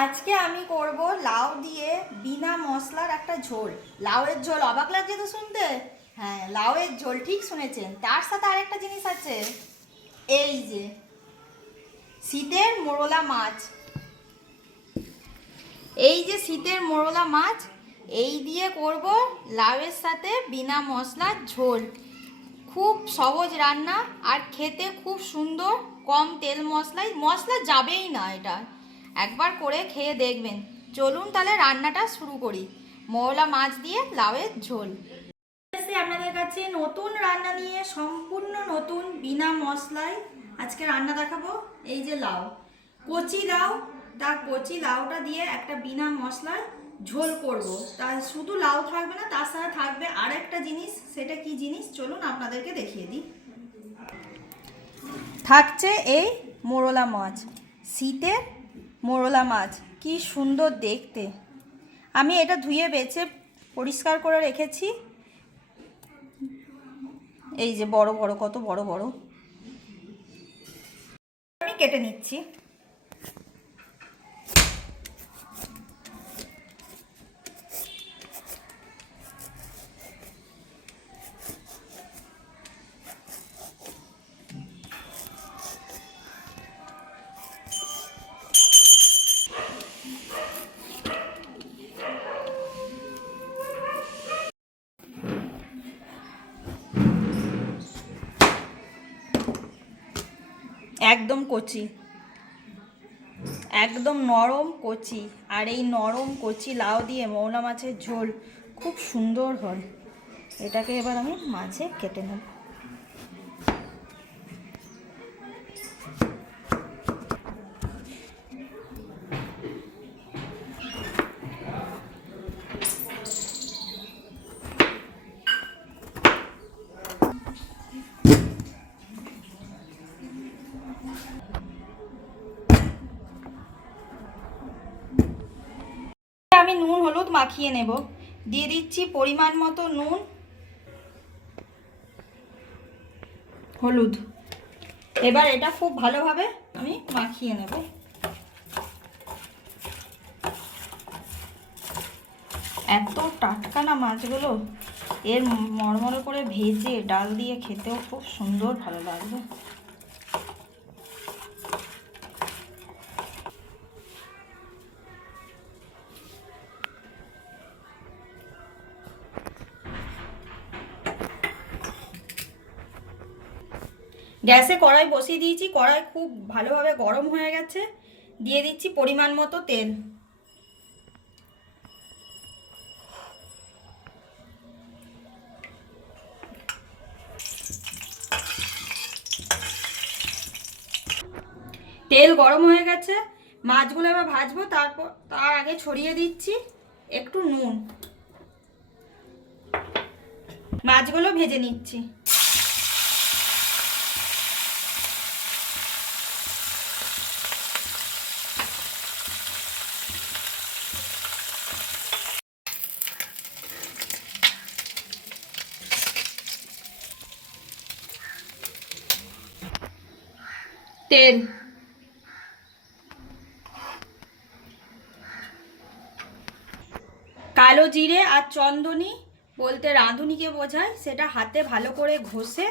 আজকে আমি করব লাউ দিয়ে বিনা মশলার একটা ঝোল। লাউয়ের ঝোল অবাক লাগছে তো শুনতে? হ্যাঁ, লাউয়ের ঝোল, ঠিক শুনেছেন। তার সাথে আরেকটা জিনিস আছে, এই যে শীতের মোরলা মাছ। এই যে শীতের মোরলা মাছ, এই দিয়ে করব লাউয়ের সাথে বিনা মশলার ঝোল। খুব সহজ রান্না আর খেতে খুব সুন্দর, কম তেল মশলায়, মশলা যাবেই না এটা। একবার করে খেয়ে দেখবেন। চলুন তাহলে রান্নাটা শুরু করি। মৌলা মাছ দিয়ে লাউয়ের ঝোল। আপনাদের কাছে নতুন রান্না নিয়ে, সম্পূর্ণ নতুন, বিনা মশলায় আজকে রান্না দেখাবো। এই যে লাউ, কচি লাউ, তার কচি লাউটা দিয়ে একটা বিনা মশলায় ঝোল করব। তার শুধু লাউ থাকবে না, তার সাথে থাকবে আরেকটা জিনিস। সেটা কি জিনিস চলুন আপনাদেরকে দেখিয়ে দিই। থাকছে এই মোরলা মাছ, শীতের মোরলা মাছ, কি সুন্দর দেখতে। আমি এটা ধুয়ে বেছে পরিষ্কার করে রেখেছি। এই যে বড় বড়, কত বড় বড়। আমি কেটে নিচ্ছি। একদম কচি, একদম নরম কচি। আর এই নরম কচি লাউ দিয়ে মৌলা মাছের ঝোল খুব সুন্দর হয়। এটাকে এবার আমি মাছে কেটে নেব। আমি নুন হলুদ মাখিয়ে নেব। দিয়ে দিচ্ছি পরিমাণ মতো নুন, হলুদ। এবার এটা খুব ভালোভাবে আমি মাখিয়ে নেব। এত টাটকা না মাছগুলো, এর মরমর করে ভেজে ডাল দিয়ে খেতেও খুব সুন্দর ভালো লাগবে। গ্যাসে কড়াই বসিয়ে দিয়েছি। কড়াই খুব ভালোভাবে গরম হয়ে গেছে। দিয়ে দিচ্ছি পরিমাণ মতো তেল। তেল গরম হয়ে গেছে, মাছগুলো এবার ভাজবো। তার আগে ছড়িয়ে দিচ্ছি একটু নুন। মাছগুলো ভেজে নিচ্ছি। তেল, কালো জিরে আর চন্দনী বলতে রাঁধুনিকে বোঝায়, সেটা হাতে ভালো করে ঘষে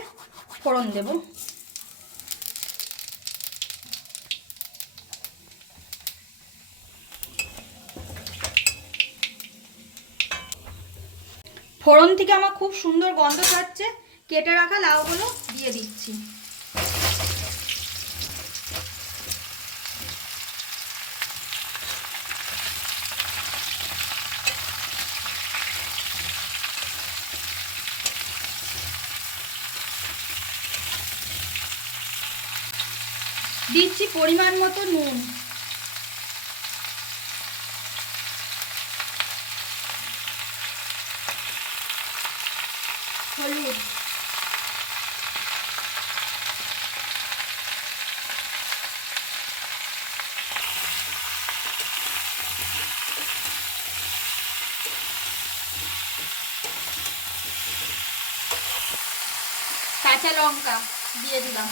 ফোড়ন দেব। ফোড়ন থেকে আমার খুব সুন্দর গন্ধ ছাড়ছে। কেটে রাখা লাউগুলো দিয়ে দিচ্ছি। দিচ্ছি পরিমাণ মতো নুন, হলুদ, কাঁচা লঙ্কা দিয়ে দিলাম।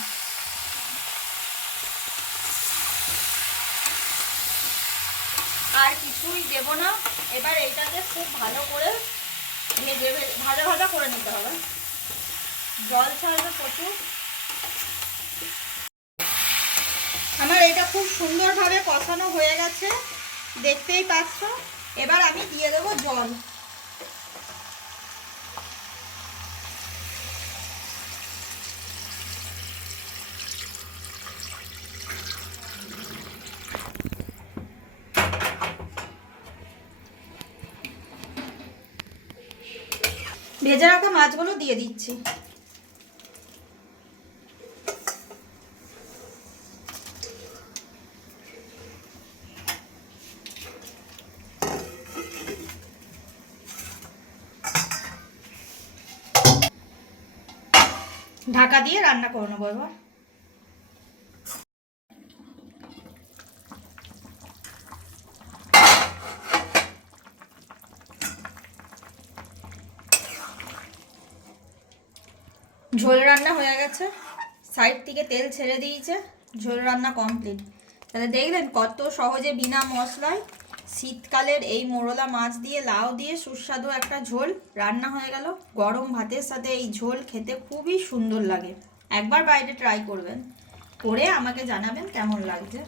আর কিছুই দেব না। এবার এইটাকে খুব ভালো করে ভেজে ভাজা ভাজা করে নিতে হবে, জল ছাড়বে প্রচুর। আমার এটা খুব সুন্দরভাবে কষানো হয়ে গেছে, দেখতেই পাচ্ছ। এবার আমি দিয়ে দেবো জল। ভেজে রাখা মাছগুলো দিয়ে দিচ্ছি। ঢাকা দিয়ে রান্না করে নেবো এবার। ঝোল রান্না হয়ে গেছে, সাইড থেকে তেল ছেড়ে দিয়েছে, ঝোল রান্না কমপ্লিট। তাহলে দেখলেন কত সহজে বিনা মশলায় শীতকালের এই মোরলা মাছ দিয়ে লাউ দিয়ে সুস্বাদু একটা ঝোল রান্না হয়ে গেল। গরম ভাতের সাথে এই ঝোল খেতে খুবই সুন্দর লাগে। একবার বাইরে ট্রাই করবেন, করে আমাকে জানাবেন কেমন লাগছে।